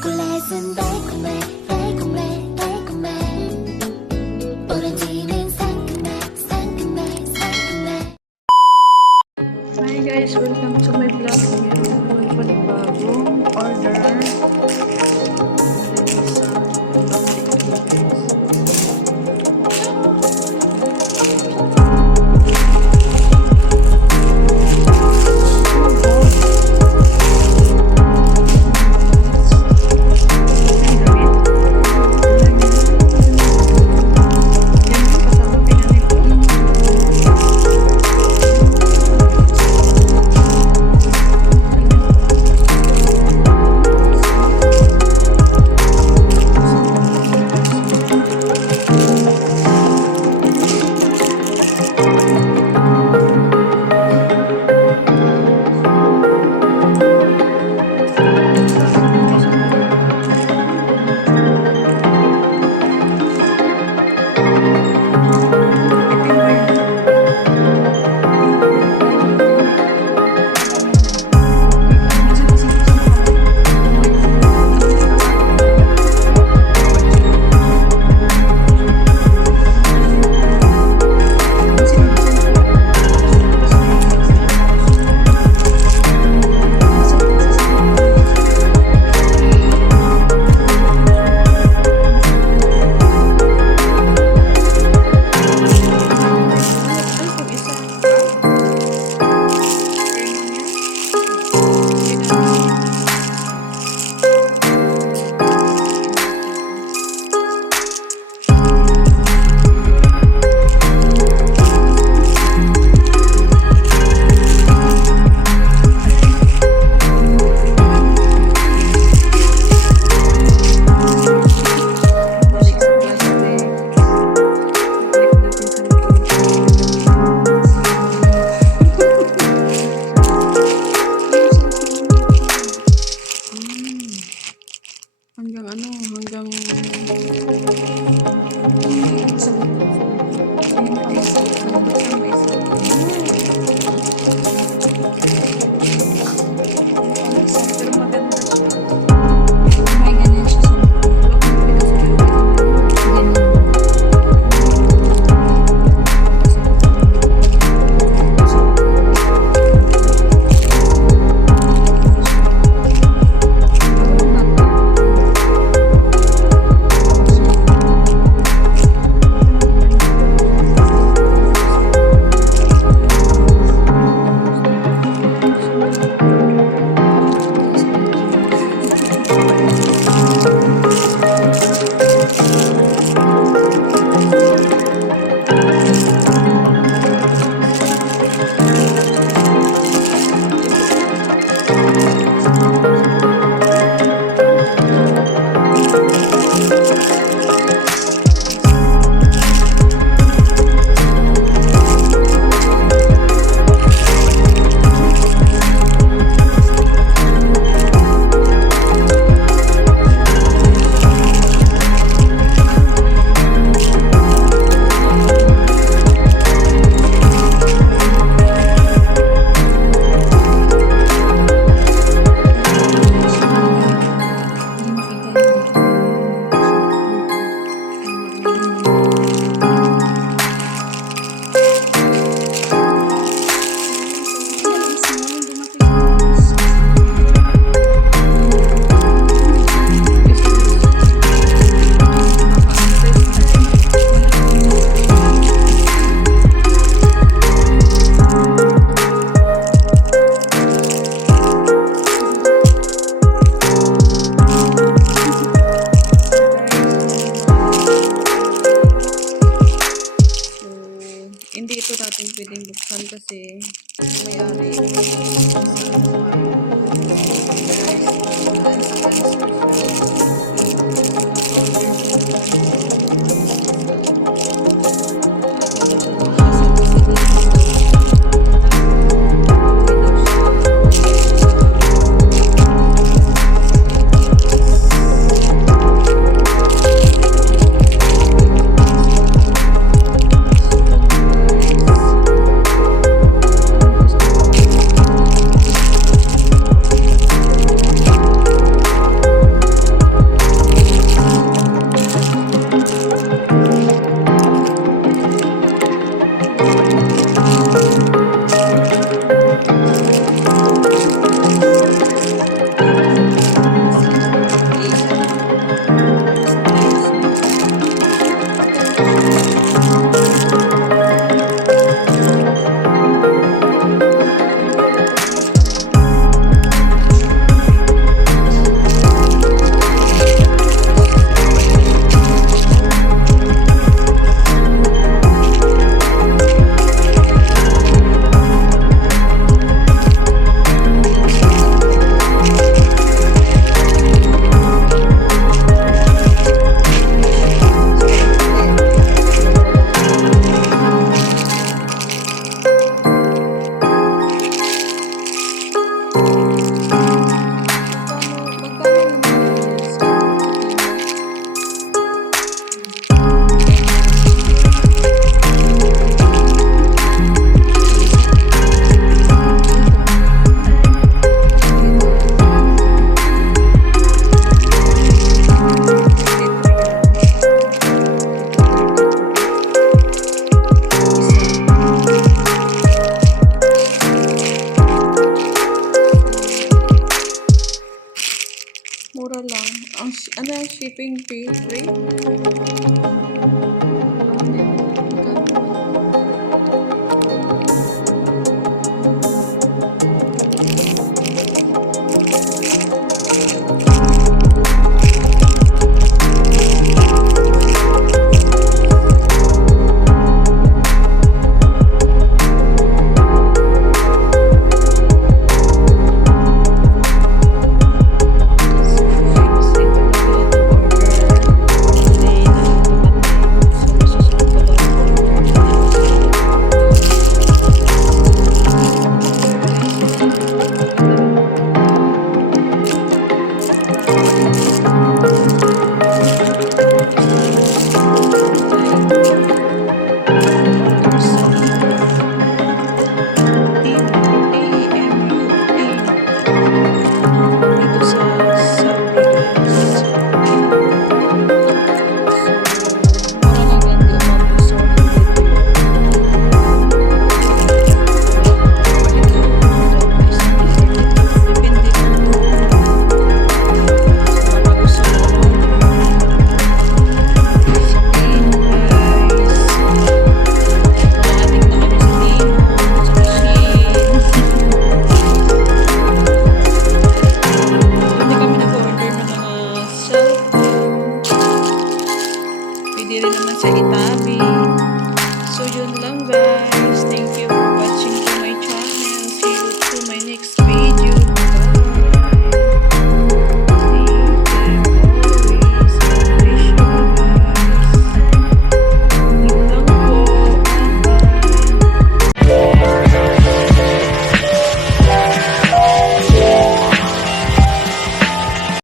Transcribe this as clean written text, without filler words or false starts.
초콜릿은 달콤해 달콤해 달콤해 오렌지는 상큼해 상큼해 상큼해. Hi guys, welcome to my vlog. Meron naman panibagong order. Hanggang sa buko. Ayun pa isa. Basta may isa. Pero maganda siya. May ganyan siya sa buko. Hindi ito natin pwedeng buksan kasi may-ari. shipping fee free. Ah, meron. Magkano naman? Dito sa Saudi guys. Mura lang yan, di umabot sa 100 depende kung gusto mo sa temu guys. Nakaadik na kami sa temu, sa machine. Hindi kami nag-order ng mga cellphone. Pwede rin naman sa itabi. So, yun lang guys. Thank you.